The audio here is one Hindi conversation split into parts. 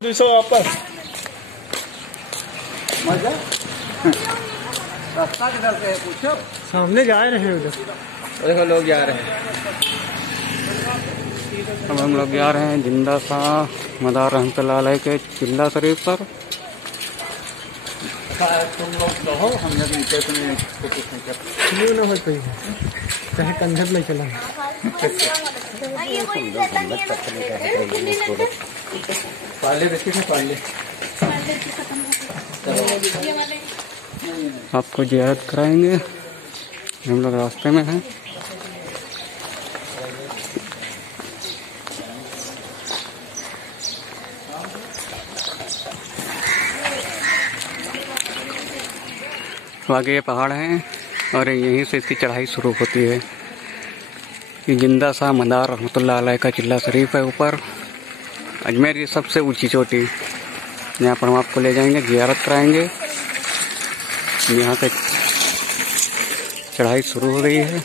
200 वापस मजा रास्ता किधर से है पूछो। सामने जा रहे हैं उधर। देखो लोग जा रहे हैं। अब हम लोग जा रहे हैं जिंदा शाह मदार रहमतुल्लाह अलैह के चिल्ला शरीफ पर। तुम लोग कहो हम जब नीचे तो नहीं क्यों ना हो पाई चाहे कंधर में चला पाले देखिए ना पाले आपको जियारत कराएंगे। हम लोग रास्ते में हैं। आगे ये पहाड़ हैं और यहीं से इसकी चढ़ाई शुरू होती है। ये जिंदा शाह मदार रहमतुल्लाह अलैह का चिल्ला शरीफ है ऊपर अजमेर की सबसे ऊंची चोटी। यहाँ पर हम आपको ले जाएंगे, जियारत कराएंगे। यहाँ से चढ़ाई शुरू हो गई है।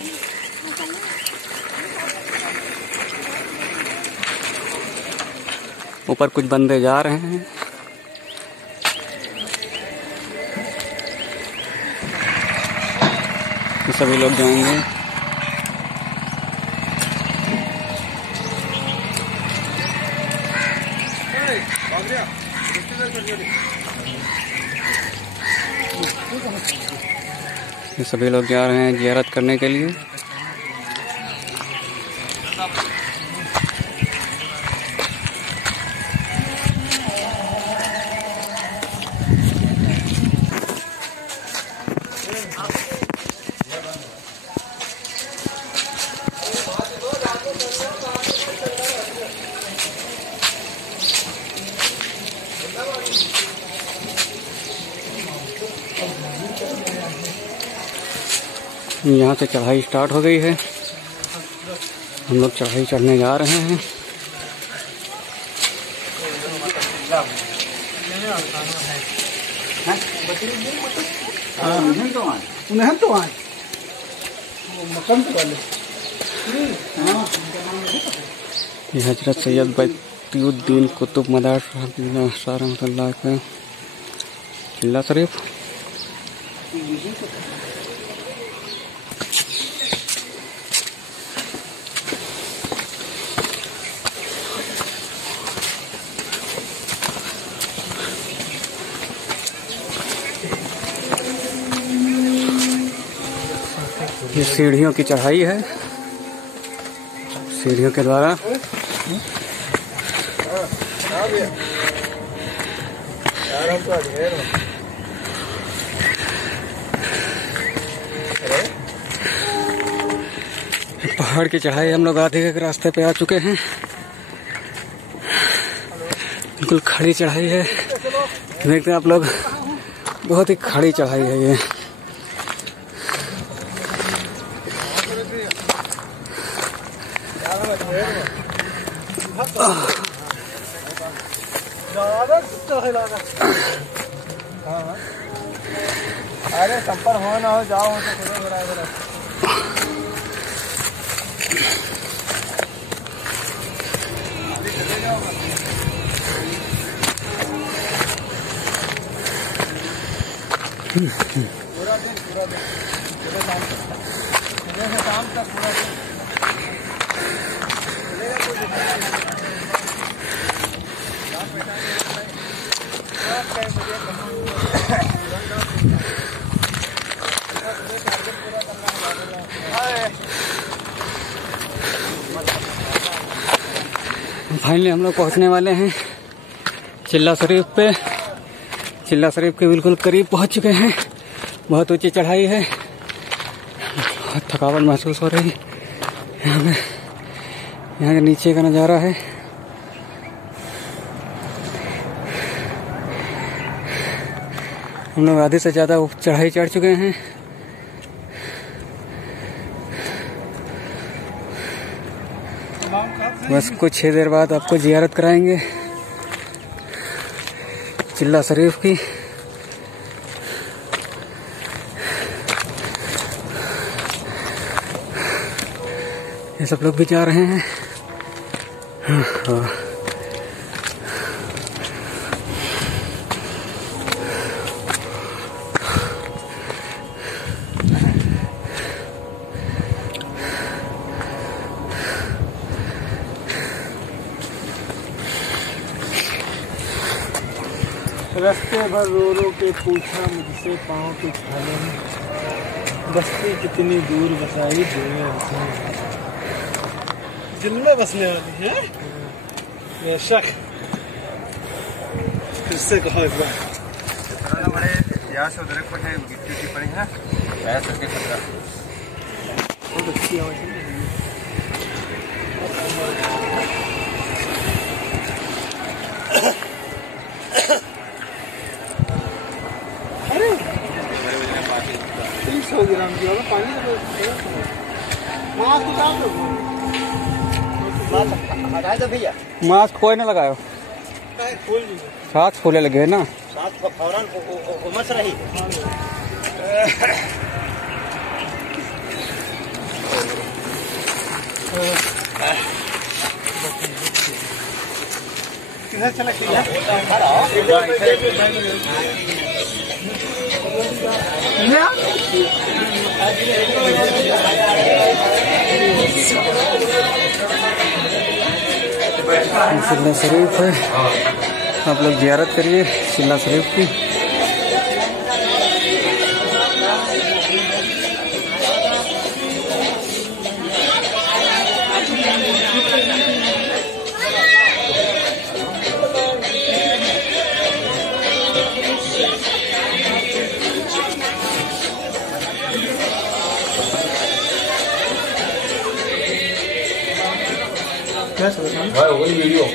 ऊपर कुछ बंदे जा रहे हैं। तो सभी लोग जाएंगे। ये सभी लोग जा रहे हैं जियारत करने के लिए। यहाँ से चढ़ाई स्टार्ट हो गई है। हम लोग चढ़ाई चढ़ने जा रहे हैं। उन्हें तो आए मकान तो वाले ये हजरत सैयद बदियुद्दीन कुतुब मदार शाह रहमतुल्लाह का चिल्ला शरीफ। ये सीढ़ियों की चढ़ाई है। सीढ़ियों के द्वारा पहाड़ की चढ़ाई हम लोग आधे के रास्ते पे आ चुके हैं। बिल्कुल खड़ी चढ़ाई है। देखते हैं आप लोग, बहुत ही खड़ी चढ़ाई है ये। अरे संपर हो ना हो जाओ तो पूरा दिन सुबह से शाम तक पूरा दिन फाइनली हम लोग पहुंचने वाले हैं चिल्ला शरीफ पे। चिल्ला शरीफ के बिल्कुल करीब पहुंच चुके हैं। बहुत ऊंची चढ़ाई है। बहुत थकावट महसूस हो रही है। यहाँ के नीचे का नज़ारा है। हम लोग आधे से ज़्यादा चढ़ाई चढ़ चुके हैं। बस कुछ ही देर बाद आपको जियारत कराएंगे चिल्ला शरीफ की। ये सब लोग भी जा रहे हैं। रास्ते भर रो रो के पूछा मुझसे पाँव के छाले में, बस्ती कितनी दूर बसाई दिल में बसने वाली है बेशक। फिर से कहो एक बार। बड़े यहाँ से उधर को है गिट्टी पड़ी है ऐसा के खतरा बहुत अच्छी आवाज है। अरे 300 ग्राम की होगा पानी तो मास्क भैया मास्क कोई ना लगायो, सांस फूले लगे ना, साथ फौरन उमस रही। किधर चला शिला शरीफ है, आप लोग ज़ियारत करिए शिला शरीफ की। क्या समझ वही वीडियो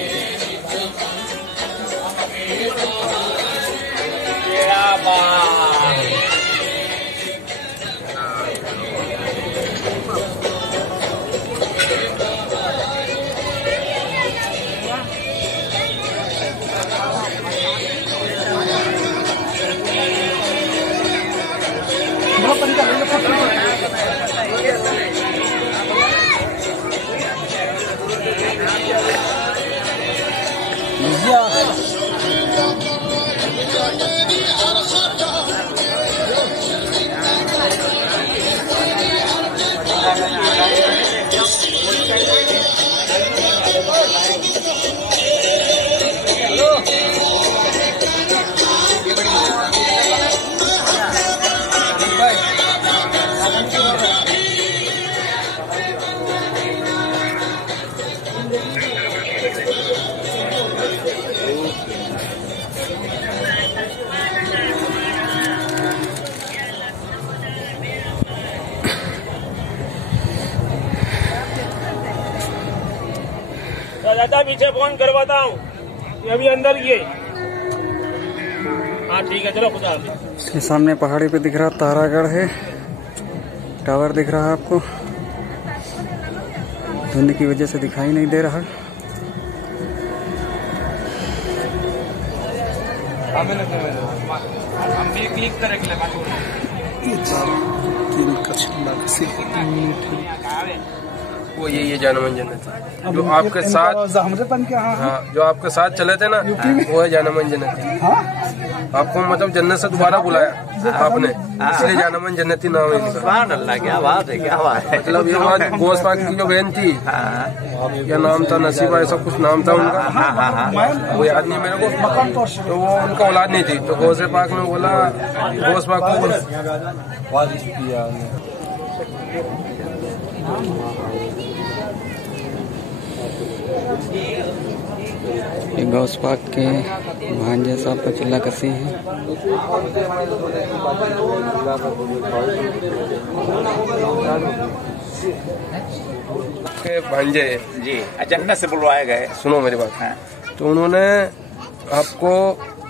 दादा पीछे फोन करवाता हूँ, अभी अंदर ये। हाँ ठीक है, चलो खुदा हाफिज़। इसके सामने पहाड़ी पे दिख रहा तारागढ़ है, टावर दिख रहा है आपको, धुंध की वजह से दिखाई नहीं दे रहा। हम भी क्लिक करेंगे वो ये जानमन जन्नत है जो आपके साथ हाँ, जो आपके साथ चले थे ना वो है जानमन जन्नत। आपको मतलब जन्नत से दोबारा बुलाया आपने, इसलिए जानमन जन्नती नाम है इनका। अल्लाह क्या बात है, क्या बात है। मतलब ये बात गोश पाक की जो बहन थी, क्या नाम था, नसीबा ऐसा कुछ नाम था उनका, वो याद नहीं मेरे को। तो वो उनका औलाद नहीं थी, तो गोश पाक ने बोला गोश पाक को ये गौस पाक के भांजे साहब का चिल्ला कसी है। के भांजे जी जन्नत से बुलवाए गए। सुनो मेरी बात। तो उन्होंने आपको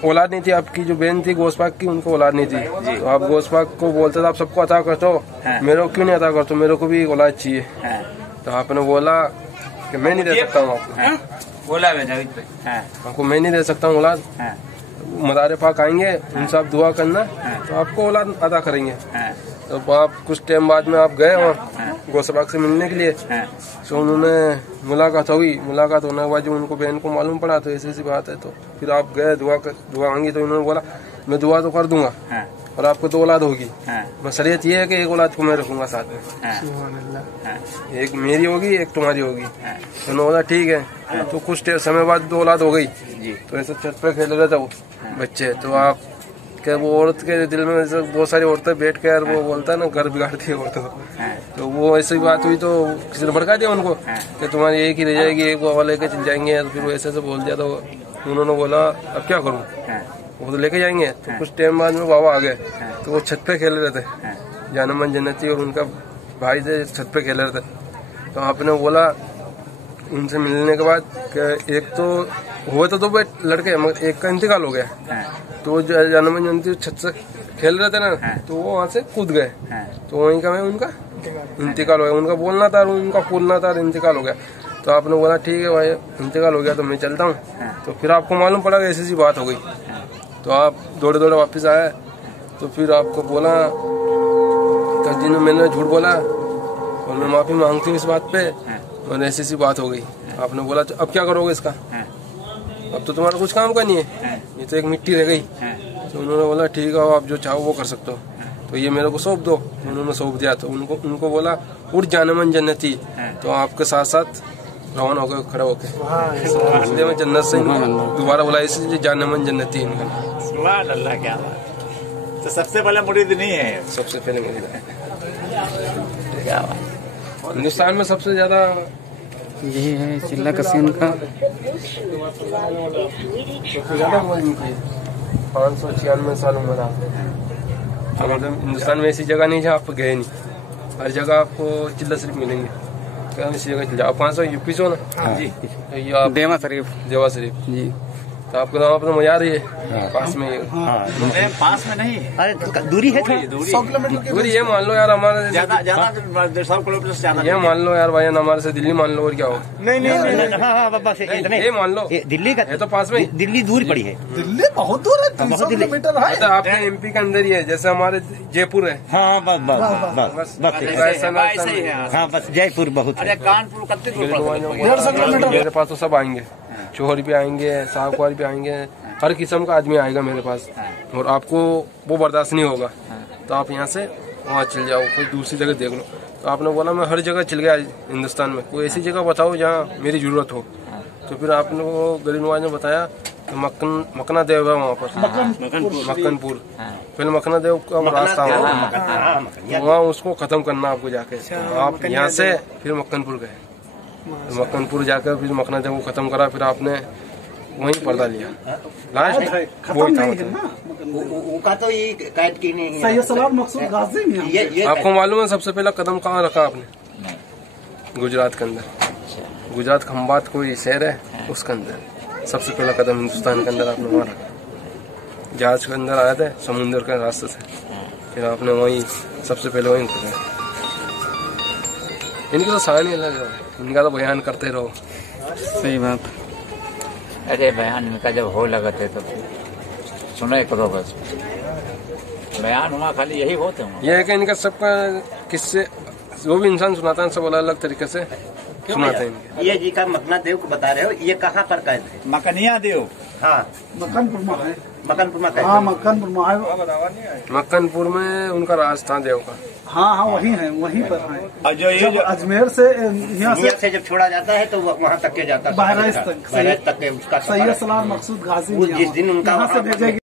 औलाद नहीं थी, आपकी जो बहन थी गोश पाक की, उनको औलाद नहीं थी। तो आप गोश पाक को बोलते थे आप सबको अता करते हो, मेरे को क्यों नहीं अता करते, मेरे को भी औलाद चाहिए। तो आपने बोला कि मैं नहीं दे सकता हूँ आपको, बोला आपको मैं नहीं दे सकता हूँ औलाद। मदार पाक आएंगे, उनसे आप दुआ करना तो आपको औलाद अदा करेंगे। तो आप कुछ टाइम बाद में आप गए वहाँ गोश पाक से मिलने के लिए। तो उन्होंने मुलाकात हुई, मुलाकात होने के बाद जब उनको बहन को मालूम पड़ा तो ऐसी ऐसी बात है, तो फिर आप गए दुआ मांगी। तो उन्होंने बोला मैं दुआ तो कर दूंगा, और आपको 2 औलाद होगी। मैं शरीयत ये है कि एक औलाद को मैं रखूंगा साथ में, एक मेरी होगी एक तुम्हारी होगी। तो उन्होंने बोला ठीक है। तो कुछ समय बाद 2 औलाद हो गई तो ऐसे छत पे खेल रहे थे वो बच्चे। तो आप क्या वो औरत के दिल में बहुत सारी औरतें बैठ कर वो बोलता है ना घर बिगाड़ती है औरतों को। तो वो ऐसी बात हुई तो किसी ने भड़का दिया उनको कि तुम्हारी एक ही रह जाएगी, एक वो लेके चल जाएंगे। तो फिर वो ऐसे बोल दिया तो उन्होंने बोला अब क्या करूँ, वो तो लेके जाएंगे। तो कुछ टाइम बाद में बाबा आ गए तो वो छत पे खेल रहे थे, जानमन जन्नती और उनका भाई थे छत पे खेल रहे थे। तो आपने बोला उनसे मिलने के बाद कि एक तो हुए तो 2 लड़के मगर एक का इंतकाल हो गया। तो जानमन जन्नती छत से खेल रहे थे ना तो वो वहाँ से कूद गए। तो वहीं का उनका इंतकाल हो गया। उनका बोलना था उनका फूलना था, इंतकाल हो गया। तो आपने बोला ठीक है भाई इंतकाल हो गया तो मैं चलता हूँ। तो फिर आपको मालूम पड़ा कि ऐसी बात हो गई। तो आप दौड़े दौड़े वापस आए। तो फिर आपको बोला जी ने मैंने झूठ बोला और मैं माफी मांगती हूँ इस बात पे और ऐसी बात हो गई। आपने बोला तो अब क्या करोगे इसका, अब तो तुम्हारा कुछ काम का नहीं है, ये तो एक मिट्टी रह गई। तो उन्होंने बोला ठीक है आप जो चाहो वो कर सकते हो, तो ये मेरे को सौंप दो। उन्होंने सौंप दिया। तो उनको बोला उठ जानमन जन्नती। तो आपके साथ साथ रवाना हो गए खड़े होके। इसलिए मैं जन्नत से दोबारा बोला इसलिए जानमन जन्नती इनका। सुभान अल्लाह, क्या बात। तो सबसे पहले मुरीद नहीं है, सबसे पहले मुरीद है। क्या बात। हिंदुस्तान में सबसे ज्यादा यही है चिल्ला कसीम का। 596 साल उम्र आप हिंदुस्तान में ऐसी जगह नहीं जहाँ आप गए नहीं। हर जगह आपको चिल्ला शरीफ मिलेंगे। क्या इसी जगह चल जाओ 500 यूपी से हो ना जी, तो ये आप देवा शरीफ जी। तो आपको नाम अपना मजा रही है पास में ही। पास में नहीं, अरे दूरी है, दूरी 100 किलोमीटर दूरी। ये मान लो यार हमारे ज्यादा 100 किलोमीटर से ज्यादा। ये मान लो यार भाई हमारे से दिल्ली मान लो और क्या हो। नहीं बस इतने। ये मान लो दिल्ली का ये तो पास में ही। दिल्ली दूर पड़ी है, दिल्ली बहुत दूर है, 300 किलोमीटर है। तो आपके एमपी के अंदर ही है, जैसे हमारे जयपुर है। हाँ बस हाँ बस जयपुर बहुत। अरे कानपुर 150 किलोमीटर। मेरे पास तो सब आएंगे, चोहर भी आएंगे, साहूकार भी आएंगे, हर किस्म का आदमी आएगा मेरे पास। और आपको वो बर्दाश्त नहीं होगा तो आप यहाँ से वहाँ चल जाओ, कोई दूसरी जगह देख लो। तो आपने बोला मैं हर जगह चल गया हिंदुस्तान में, कोई ऐसी जगह बताओ जहाँ मेरी जरूरत हो। तो फिर आपने वो गरीब नवाज ने बताया कि मकना देव है वहाँ पर, मक्कनपुर। पहले मकना देव का रास्ता है वहाँ, उसको खत्म करना आपको जाके। आप यहाँ से फिर मक्कनपुर गए, मक्कनपुर जाकर फिर मकना देव को खत्म करा। फिर आपने वहीं पर्दा लिया लास्ट वो था का तो ये कैद की नहीं है। सैयद सलाम मकसूद गाजी में ये आपको मालूम है सबसे पहला कदम कहाँ रखा आपने? गुजरात के अंदर। गुजरात खंबात कोई शहर है, उसके अंदर सबसे पहला कदम हिंदुस्तान के अंदर आपने वहाँ रखा। जहाज के अंदर आए थे समुद्र के रास्ते से, फिर आपने वहीं सबसे पहले वहीं उतरे। इनकी तो शान ही अलग है, इनका तो बयान करते रहो। सही बात। अरे बयान इनका जब हो लगते तो सुनो करो बस, बयान हुआ खाली यही होते हैं। ये है कि इनका सबका किससे जो भी इंसान सुनाता है सब अलग अलग तरीके से सुनाते हैं। ये जी का मकना देव को बता रहे हो, ये कहाँ पर कैद है? मकनिया देव। हाँ मक्कनपुर में है। मकनपुर में कैद हाँ है। मक्कनपुर में है। मक्कनपुर में उनका राज था देव का। हाँ वही है, वहीं पर है। और जो ये जब अजमेर से यहाँ से जब छोड़ा जाता है तो वहाँ तक के जाता है, बहराइच तक बहराइच तक के उसका सैयद सलाम मकसूद गाजी जिस दिन उनका यहाँ से भेजेगी।